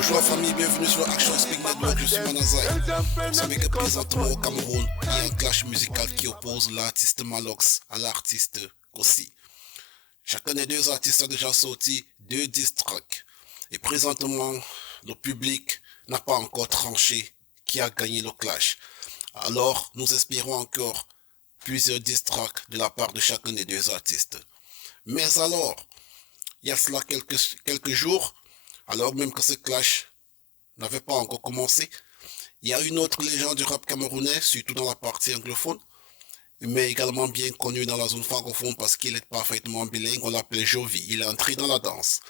Bonjour la famille, bienvenue sur Action Speak Network, je suis Manazai. Vous savez que présentement au Cameroun, il y a un clash musical qui oppose l'artiste Malox à l'artiste Kossi. Chacun des deux artistes a déjà sorti 2 diss tracks. Et présentement, le public n'a pas encore tranché qui a gagné le clash. Alors, nous espérons encore plusieurs diss tracks de la part de chacun des deux artistes. Mais alors, il y a cela quelques jours, alors même que ce clash n'avait pas encore commencé, il y a une autre légende du rap camerounais, surtout dans la partie anglophone, mais également bien connu dans la zone francophone parce qu'il est parfaitement bilingue, on l'appelait Jovi. Il est entré dans la danse.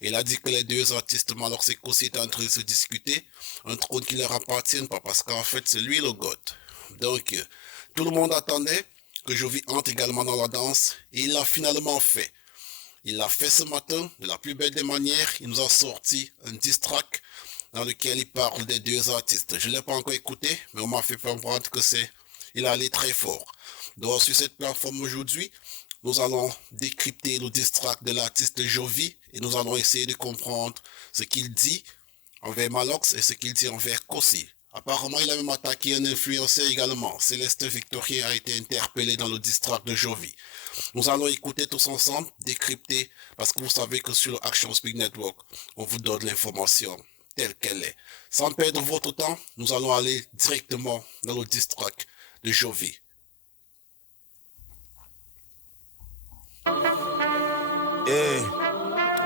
Il a dit que les deux artistes Malox et Kossi étaient en train de se discuter, un trône qui leur appartient pas parce qu'en fait c'est lui le goth. Donc tout le monde attendait que Jovi entre également dans la danse et il l'a finalement fait. Il l'a fait ce matin de la plus belle des manières, il nous a sorti un diss track dans lequel il parle des deux artistes. Je ne l'ai pas encore écouté, mais on m'a fait comprendre que il allait très fort. Donc sur cette plateforme aujourd'hui, nous allons décrypter le diss track de l'artiste Jovi et nous allons essayer de comprendre ce qu'il dit envers Malox et ce qu'il dit envers Kossi. Apparemment, il a même attaqué un influenceur également. Céleste Victorien a été interpellé dans le diss track de Jovi. Nous allons écouter tous ensemble, décrypter, parce que vous savez que sur le Action Speak Network, on vous donne l'information telle qu'elle est. Sans perdre votre temps, nous allons aller directement dans le diss track de Jovi. Hey.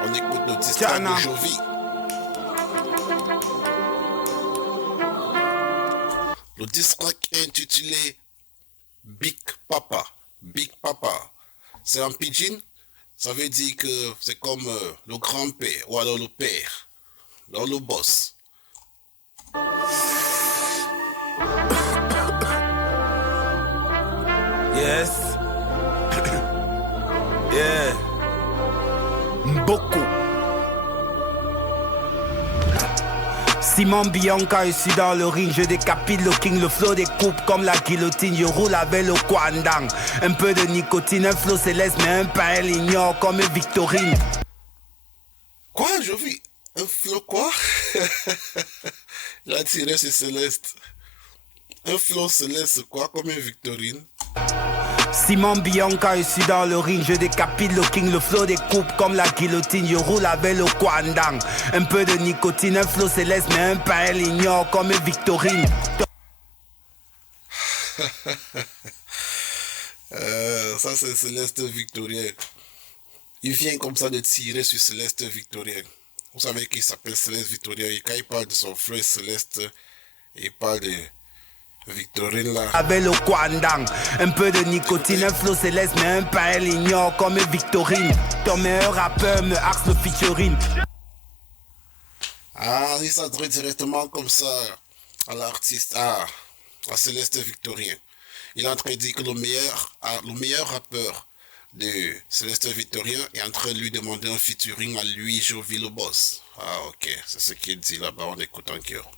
On écoute le diss track de Jovi. Le diss track est intitulé Big Papa. Big Papa. C'est un pidgin. Ça veut dire que c'est comme le grand-père ou alors le père. Dans le boss. Yes. Yeah. Beaucoup. Simon Bianca ici dans le ring, je décapite le king, le flow découpe comme la guillotine, je roule avec le Kwandang. Un peu de nicotine, un flow céleste, mais un pain l'ignore comme une Victorine. Quoi, Jovi? Un flow quoi? Il a tiré sur Céleste. Un flow céleste quoi, comme une Victorine? Simon Bianca ici dans le ring, je décapite le king, le flow découpe comme la guillotine, je roule avec le Kwandang. Un peu de nicotine, un flow céleste, mais un pain l'ignore comme une Victorine. Ça c'est Céleste Victorien. Il vient comme ça de tirer sur Céleste Victorien. Vous savez qu'il s'appelle Céleste Victorien et quand il parle de son frère Céleste, il parle de Victorine là. Avec le Kwandang, un peu de nicotine, un flow céleste, mais un pain l'ignore comme une Victorine. Ton meilleur rappeur me axe le featuring. Ah, il s'adresse directement comme ça à l'artiste, à Céleste Victorien. Il est en train de dire que le meilleur rappeur de Céleste Victorien est en train de lui demander un featuring à lui, Jovi le boss. Ah ok, c'est ce qu'il dit là-bas, on écoute encore.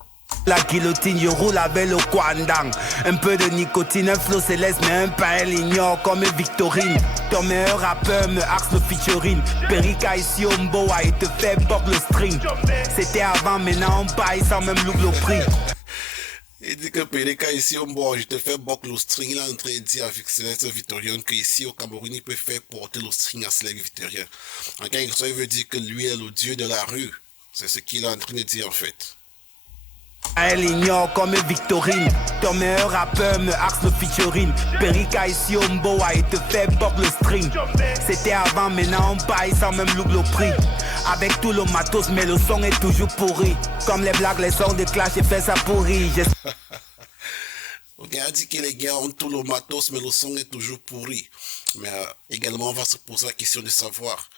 La guillotine, je roule avec le Kwandang. Un peu de nicotine, un flow céleste, mais un pain l'ignore comme une Victorine. Ton meilleur rappeur me axe le featuring. Perika ici au Mboa, il te fait bok le string. C'était avant, maintenant on paille sans même louper le prix. Il dit que Perika ici au Mboa, je te fais bok le string. Il est en train de dire avec Céleste Victorien qu'ici au Cameroun, il peut faire porter le string à Céleste Victorien. En quelque sorte, il veut dire que lui est le dieu de la rue. C'est ce qu'il est en train de dire en fait. Elle ignore comme une Victorine. Ton meilleur rappeur me axe le featuring. Perika ici au Mboa, il te fait bok le string. C'était avant, maintenant on paille sans même louper le prix. Avec tout le matos, mais le son est toujours pourri. Comme les blagues, les sons de clash, j'ai fait ça pourri. Le gars dit que les gars ont tout le matos, mais le son est toujours pourri. Mais également, on va se poser la question de savoir,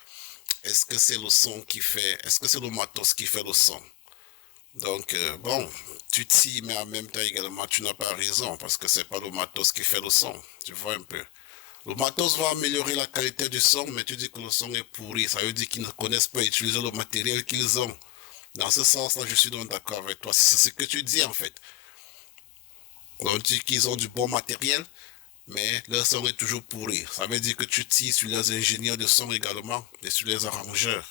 est-ce que c'est le son qui fait, est-ce que c'est le matos qui fait le son? Donc, bon, tu t'y mais en même temps également, tu n'as pas raison, parce que c'est pas le matos qui fait le son, tu vois un peu. Le matos va améliorer la qualité du son, mais tu dis que le son est pourri, ça veut dire qu'ils ne connaissent pas utiliser le matériel qu'ils ont. Dans ce sens-là, je suis donc d'accord avec toi, c'est ce que tu dis en fait. On dit qu'ils ont du bon matériel, mais leur son est toujours pourri. Ça veut dire que tu tires sur les ingénieurs de son également, et sur les arrangeurs.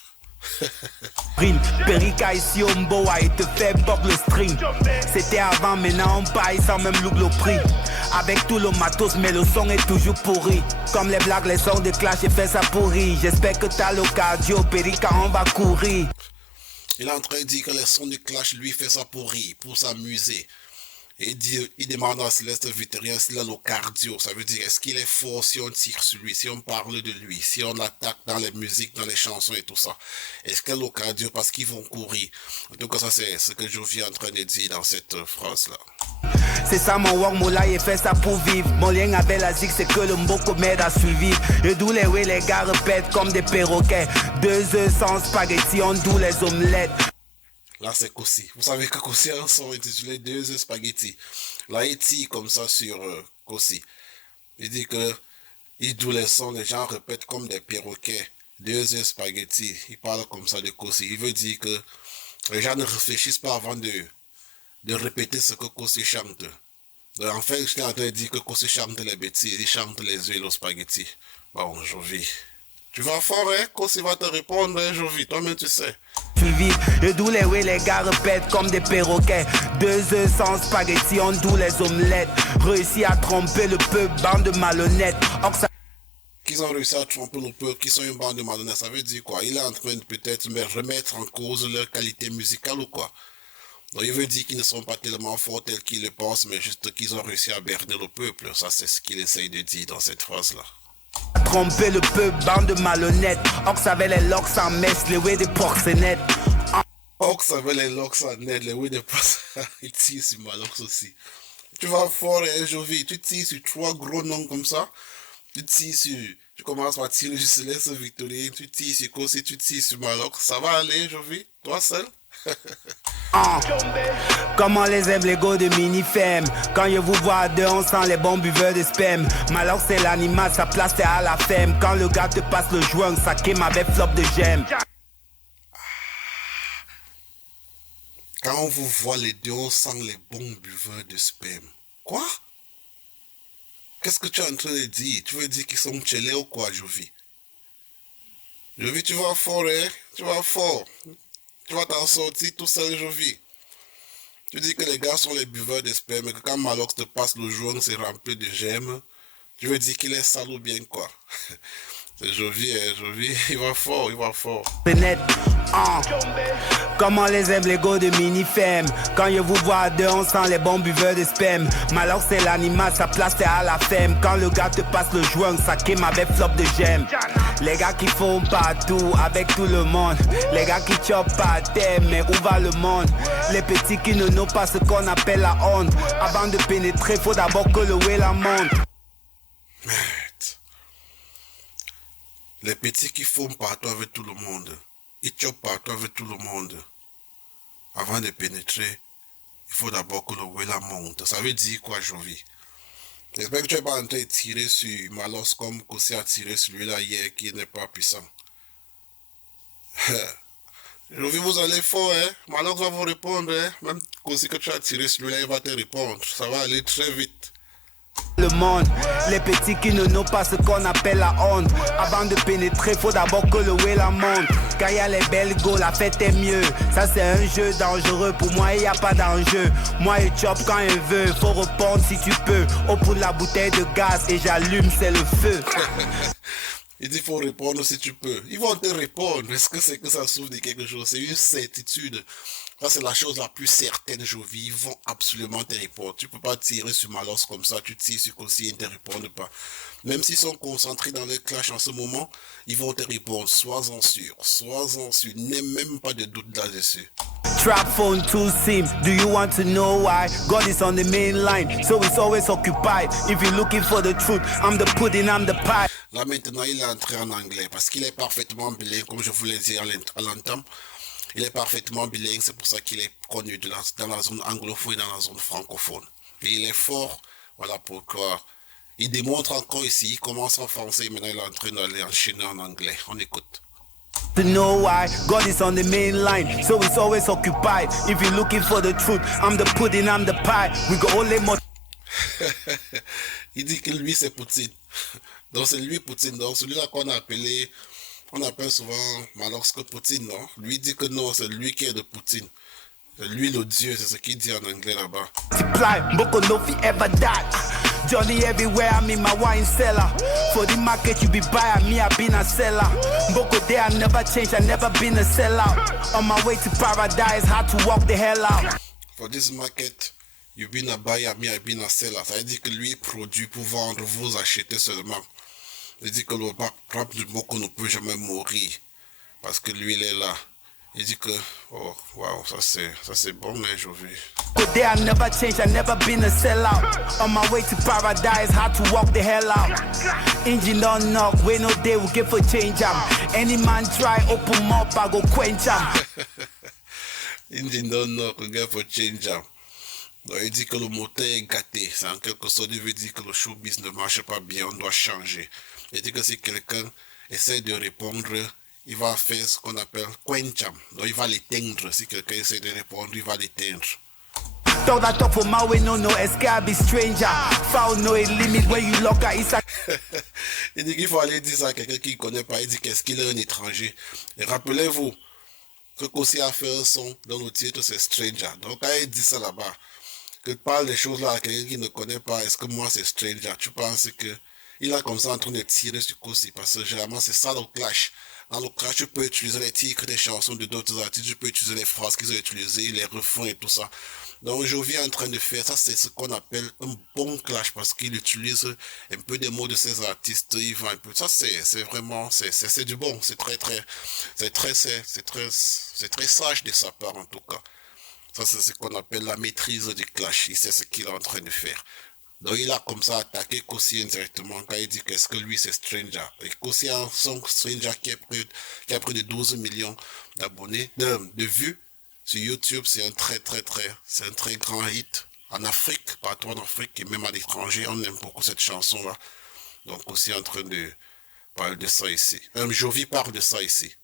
Perica et Siombo a été fait porte le string. C'était avant, maintenant on paille sans même l'oubli prix. Avec tout le matos, mais le son est toujours pourri. Comme les blagues, les sons de clash, j'ai fait ça pourri. J'espère que t'as le cardio, Perica, on va courir. Il est en train de dire que les sons du clash, lui, fait ça pour s'amuser. Et il demande à Céleste Vittorien s'il a le cardio. Ça veut dire, est-ce qu'il est fort si on tire sur lui, si on parle de lui, si on attaque dans les musiques, dans les chansons et tout ça. Est-ce qu'il a le cardio parce qu'ils vont courir? En tout cas, ça c'est ce que je viens en train de dire dans cette phrase-là. C'est ça mon work, mon life, fait ça pour vivre. Mon lien avec la zig, c'est que le Mboko m'aide à suivre. Et d'où les gars répètent comme des perroquets. 2 œufs sans spaghetti, on d'où les omelettes. Là, c'est Kossi. Vous savez que Kossi a un son intitulé 2 œufs spaghetti. Là, il tire comme ça sur Kossi. Il dit que, d'où les sons, les gens répètent comme des perroquets. 2 œufs spaghetti. Il parle comme ça de Kossi. Il veut dire que les gens ne réfléchissent pas avant de répéter ce que Kossi chante. Donc, en fait, je suis en train de dire que Kossi chante les bêtises. Il chante les œufs et les spaghetti. Bon, Jovi. Tu vas fort, hein? Kossi va te répondre, hein, Jovi. Toi-même, tu sais. Et d'où les gars répètent comme des perroquets. 2 œufs sans spaghetti, on d'où les omelettes. Réussi à tromper le peuple, bande de malhonnêtes. Qu'ils ont réussi à tromper le peuple, qu'ils sont une bande de malhonnêtes, ça veut dire quoi? Il est en train de peut-être remettre en cause leur qualité musicale ou quoi? Donc il veut dire qu'ils ne sont pas tellement forts tels qu'ils le pensent, mais juste qu'ils ont réussi à berner le peuple. Ça, c'est ce qu'il essaye de dire dans cette phrase-là. Tromper le peuple, bande de malhonnêtes. Ox avait les locks en messe, les way des porcenettes. Ox avait les locks en net, les way des porcenettes. Il tire sur Malox aussi. Tu vas fort, hein, Jovi. Tu tires sur 3 gros noms comme ça. Tu commences par tirer sur Céleste Victorien. Tu tires sur Kossi, tu tires sur Malox. Ça va aller, Jovi? Toi seul? Comment les aime les gars de mini-femme. Quand je vous vois à deux, on sent les bons buveurs de sperme. Malox c'est l'animal, sa place c'est à la femme. Quand le gars te passe le joint, ça quème avec flop de gemme. Quand on vous voit les deux, on sent les bons buveurs de sperme. Quoi? Qu'est-ce que tu es en train de dire? Tu veux dire qu'ils sont chelés ou quoi, Jovi? Jovi, tu vas fort, hein? Tu vas fort. Tu vas t'en sortir tout seul, Jovi. Tu dis que les gars sont les buveurs de sperme et que quand Malox te passe le joint, c'est rempli de gemmes. Tu veux dire qu'il est sale ou bien quoi? C'est Jovi, hein, Jovi, il va fort, il va fort. Comment les aime les gars de mini-femme. Quand je vous vois à deux, on sent les bons buveurs de sperme. Malox c'est l'animal, sa place c'est à la femme. Quand le gars te passe le joint, ça quème avec flop de gemme. Les gars qui font partout avec tout le monde. Les gars qui chopent par terre, mais où va le monde? Les petits qui ne n'ont pas ce qu'on appelle la honte. Avant de pénétrer, faut d'abord que le way la monte. Les petits qui font partout avec tout le monde. Ils chopent partout avec tout le monde. Avant de pénétrer, il faut d'abord que le Wela monte. Ça veut dire quoi, Jovi? J'espère que tu n'es pas en train de tirer sur Malox comme Kossi a tiré sur lui là hier qui n'est pas puissant. Jovi, vous allez fort, hein? Malox va vous répondre, hein? Même Kossi que tu as tiré sur lui là, il va te répondre. Ça va aller très vite. Le monde, les petits qui ne n'ont pas ce qu'on appelle la honte. Avant de pénétrer, faut d'abord que le way la monte. Quand y a les belles go, la fête est mieux. Ça c'est un jeu dangereux, pour moi il n'y a pas d'enjeu. Moi il chop quand il veut, faut répondre si tu peux. Au bout de la bouteille de gaz et j'allume, c'est le feu. Il dit faut répondre si tu peux. Ils vont te répondre. Est-ce que c'est que ça souffre de quelque chose? C'est une certitude. Ça, c'est la chose la plus certaine, Jovi. Ils vont absolument te répondre. Tu peux pas tirer sur Malox comme ça. Tu tires sur Kossi et ils ne te répondent pas. Même s'ils sont concentrés dans le clash en ce moment, ils vont te répondre. Sois-en sûr. Sois-en sûr. N'aie même pas de doute là-dessus. Trap phone too sim. Do you want to know why? God is on the main line, so it's always occupied. If you're looking for the truth, I'm the pudding, I'm the pie. Là maintenant, il est entré en anglais parce qu'il est parfaitement bilingue, comme je vous l'ai dit à l'entame. Il est parfaitement bilingue, c'est pour ça qu'il est connu dans la zone anglophone et dans la zone francophone. Et il est fort, voilà pourquoi. Il démontre encore ici, il commence en français, maintenant il est en train d'aller enchaîner en anglais. On écoute. To know why God is on the main line, so it's always occupied. If you're looking for the truth, I'm the pudding, I'm the pie. We go only more. Il dit que lui c'est Poutine. Donc c'est lui Poutine. Donc celui-là qu'on a appelé, On appelle souvent Malox que Poutine, non? Lui dit que non, c'est lui qui est de Poutine. C'est lui le dieu, c'est ce qu'il dit en anglais là-bas. Johnny everywhere, I'm in my wine cellar. For the market you be buyer, me I been a seller. Boko there, I never changed, I never been a sellout. On my way to paradise, had to walk the hell out. For this market, you been a buyer, me I been a seller. Ça veut dire que lui produit pour vendre, vous achetez seulement. Il dit que le rap du Boko ne peut jamais mourir. Parce que lui il est là. Il dit que, oh, wow, ça c'est bon, mais je vais. There I never changed, I never been a sellout. On my way to paradise, had to walk the hell out. Engine don't knock, wait no day, we get for change am. Any man try, open up, I go quench am. Engine don't knock, we get for change am. Donc il dit que le moteur est gâté. C'est en quelque sorte, il veut dire que le showbiz ne marche pas bien, on doit changer. Il dit que si quelqu'un essaie de répondre, il va faire ce qu'on appelle quencham. Donc il va l'éteindre. Si quelqu'un essaie de répondre, il va l'éteindre. Talk that talk for my way, no, escape, be stranger. Foul, no, a limit when you lock at Isa. Il dit qu'il faut aller dire ça à quelqu'un qui ne connaît pas. Il dit qu'est-ce qu'il est un étranger. Et rappelez-vous que Kossi a fait un son dont le titre c'est Stranger. Donc quand il dit ça là-bas, que tu parles des choses là à quelqu'un qui ne connaît pas, est-ce que moi c'est Stranger? Tu penses que il est comme ça en train de tirer sur Kossi parce que généralement c'est ça le clash. Dans le clash, tu peux utiliser les titres des chansons de d'autres artistes, tu peux utiliser les phrases qu'ils ont utilisées, les refrains et tout ça. Donc Jovi est en train de faire ça, c'est ce qu'on appelle un bon clash parce qu'il utilise un peu des mots de ces artistes, il va un peu. Ça c'est vraiment c'est du bon, c'est très sage de sa part en tout cas. Ça c'est ce qu'on appelle la maîtrise du clash, il sait ce qu'il est en train de faire. Donc il a comme ça attaqué Kossi indirectement quand il dit qu'est-ce que lui c'est Stranger. Et Kossi a un son Stranger qui a près de 12 millions d'abonnés, de vues sur YouTube. C'est un très grand hit en Afrique, partout en Afrique et même à l'étranger. On aime beaucoup cette chanson là. Donc Kossi est en train de parler de ça ici. Jovi parle de ça ici.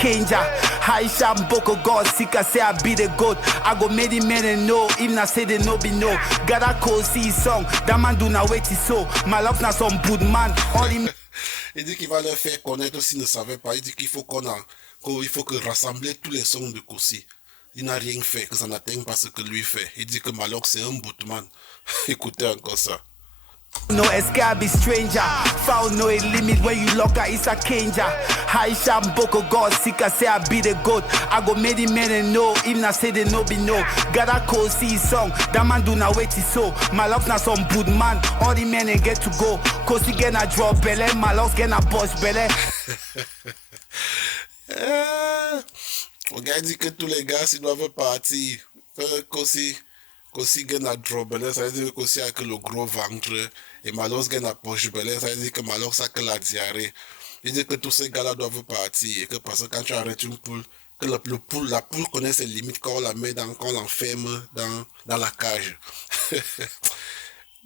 Kenja, high sham boko god sick I say I be the goat. I go many men and know, even I say they no be no. Gotta Kossi song, that man do na wait so. My love na some good man. All him. Il dit qu'il va leur faire connaître s'ils ne savaient pas. Il dit qu'il faut qu'il faut que rassembler tous les sons de Kossi. Il n'a rien fait, que ça n'atteigne pas ce que lui fait. Il dit que Malox c'est un bootman. Écoutez encore ça. No escape, be stranger. Foul, no a limit when you lock at Isa Kenja. High sham boko god sick I say I be the goat. I go many men and know, even I say they no be no. Gotta Kossi song, that man do na wait so. My love na some good man, all the men ain't get to go. Kossi get na drop belly, my love get na push belly. Regarde, dit que tous les gars s'ils doivent partir. Kossi gagne à drop belé, ça veut dire que Kossi a que le gros ventre et Malox gagne à poche belé, ça veut dire que Malox a que la diarrhée. Il dit que tous ces gars-là doivent partir et que parce que quand tu arrêtes une poule, que la poule connaît ses limites quand on la met quand on l'enferme dans la cage.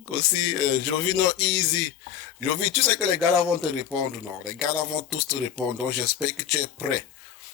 Kossi, Jovi, non, easy. Jovi, tu sais que les gars-là vont te répondre, non? Les gars-là vont tous te répondre, donc j'espère que tu es prêt.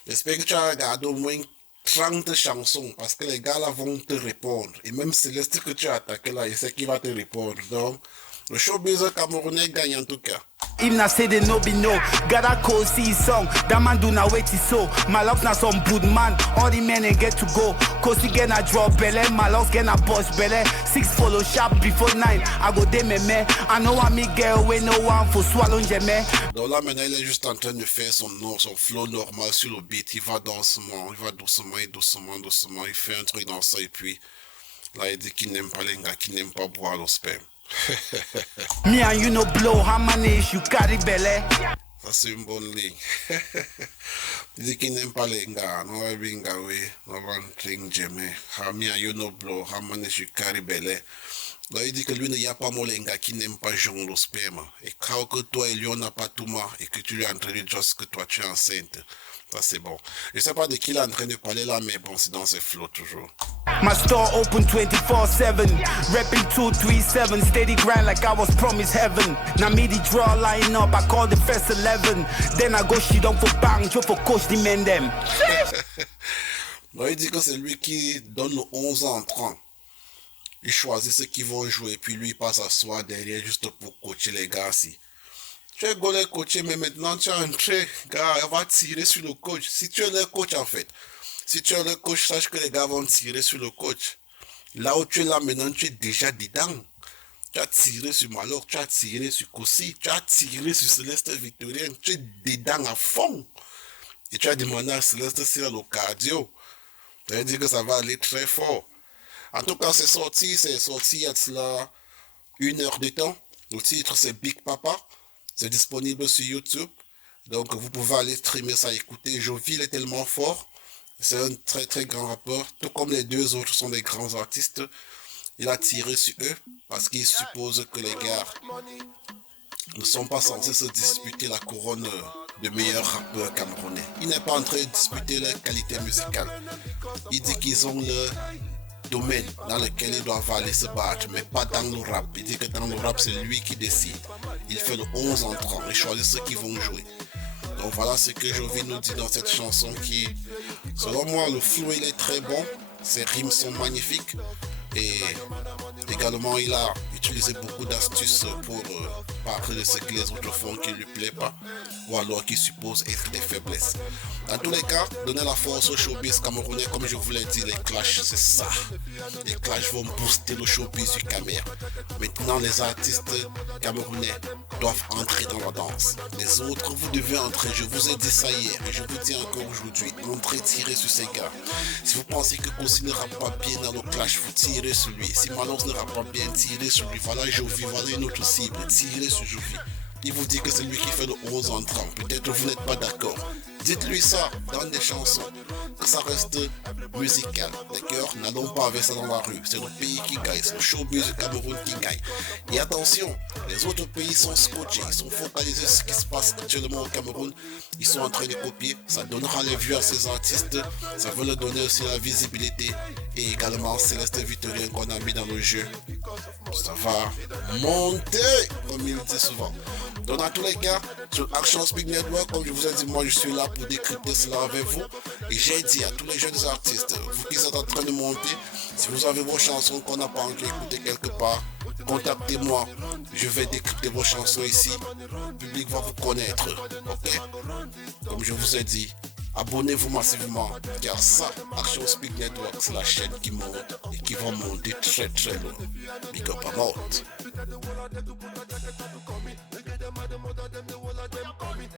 J'espère que tu as regardé au moins 30 chansons parce que les gars là vont te répondre. Et même Céleste que tu as attaqué là, il sait qu'il va te répondre. Donc, le showbiz camerounais gagne en tout cas. Even I say they no be no. Gotta Kossi song, that man do na wait so. My love na some good man, all the men ain't get to go. Kossi get na drop belly, my love get na push belly. 6 follow sharp before 9, I go dey me. I know I me girl when no one for swallow me. Donc là maintenant il est juste en train de faire son flow normal sur le beat. Il va doucement, il fait un truc dans ça et puis là il dit qu'il n'aime pas les gars, qu'il n'aime pas boire le sperme. Me and you no blow, how manage you carry belly. Ça c'est une bonne ligne. Il dit qu'il n'aime pas les gars, no one away, no one drink jamais. Me and you no blow, how manage you carry belly. Donc il dit que lui, il n'y a pas Molenga qui n'aime pas jouer le sperme. Et quand que toi et lui, on n'a pas tout mal et que tu lui as entraîné juste que toi tu es enceinte. Ça c'est bon. Je sais pas de qui il est en train de parler là, mais bon, c'est dans ses flots toujours. My store open 24/7, repping 237, steady grind like I was promised heaven. Now me the draw line up, I call the first 11. Then I go shit on for bang, just for coach the men them. Donc il dit que c'est lui qui donne le 11 entrants. Il choisit ceux qui vont jouer, puis lui il passe à soi derrière juste pour coacher les gars ici. Tu es goaler coaché, mais maintenant tu as un trait, gars, on va tirer sur le coach. Si tu es le coach en fait, si tu es le coach, sache que les gars vont tirer sur le coach. Là où tu es là maintenant, tu es déjà dedans. Tu as tiré sur Maloc, tu as tiré sur Kossi, tu as tiré sur Céleste Victorien, tu es dedans à fond. Et tu as demandé à Céleste s'il a le cardio. Ça veut dire que ça va aller très fort. En tout cas, c'est sorti il y a de cela 1 heure de temps. Le titre c'est Big Papa. C'est disponible sur YouTube. Donc vous pouvez aller streamer ça, écouter. Jovi, il est tellement fort. C'est un très très grand rappeur. Tout comme les deux autres sont des grands artistes. Il a tiré sur eux parce qu'il suppose que les gars ne sont pas censés se disputer la couronne de meilleur rappeur camerounais. Il n'est pas en train de disputer leur qualité musicale. Il dit qu'ils ont le domaine dans lequel ils doivent aller se battre, mais pas dans le rap. Il dit que dans le rap, c'est lui qui décide. Il fait le 11 en 30, il choisit ceux qui vont jouer. Donc voilà ce que Jovi nous dit dans cette chanson qui, selon moi, le flow il est très bon. Ses rimes sont magnifiques. Et également, il a utilisé beaucoup d'astuces pour parler de ce que les autres font qui ne lui plaît pas, ou alors qui supposent être des faiblesses. Dans tous les cas, donner la force au showbiz camerounais, comme je vous l'ai dit, les clashs, c'est ça. Les clashs vont booster le showbiz du Camer. Maintenant, les artistes camerounais doivent entrer dans la danse. Les autres, vous devez entrer. Je vous ai dit ça hier et je vous dis encore aujourd'hui. Entrez, tirez sur ces gars. Si vous pensez que Kossi ne rappe pas bien dans le clash, vous tirez sur lui. Si Malance ne rappe pas bien, tirez sur lui. Voilà Jovi, voilà une autre cible. Tirez sur Jovi. Il vous dit que c'est lui qui fait le 11 en 30. Peut-être vous n'êtes pas d'accord. Dites-lui ça dans des chansons. Que ça reste musical. D'accord? N'allons pas avec ça dans la rue. C'est le pays qui gagne. C'est le showbiz du Cameroun qui gagne. Et attention, les autres pays sont scotchés. Ils sont focalisés sur ce qui se passe actuellement au Cameroun. Ils sont en train de copier. Ça donnera les vues à ces artistes. Ça veut leur donner aussi la visibilité. Et également Céleste Victorien qu'on a mis dans le jeu. Ça va monter, comme il dit souvent. Donc dans tous les cas, sur Action Speak Network, comme je vous ai dit, moi je suis là pour décrypter cela avec vous. Et j'ai dit à tous les jeunes artistes, vous qui êtes en train de monter, si vous avez vos chansons qu'on n'a pas encore écoutées quelque part, contactez-moi. Je vais décrypter vos chansons ici. Le public va vous connaître. Ok? Comme je vous ai dit, abonnez-vous massivement, car ça, Action Speak Network, c'est la chaîne qui monte et qui va monter très très loin. Big up and out.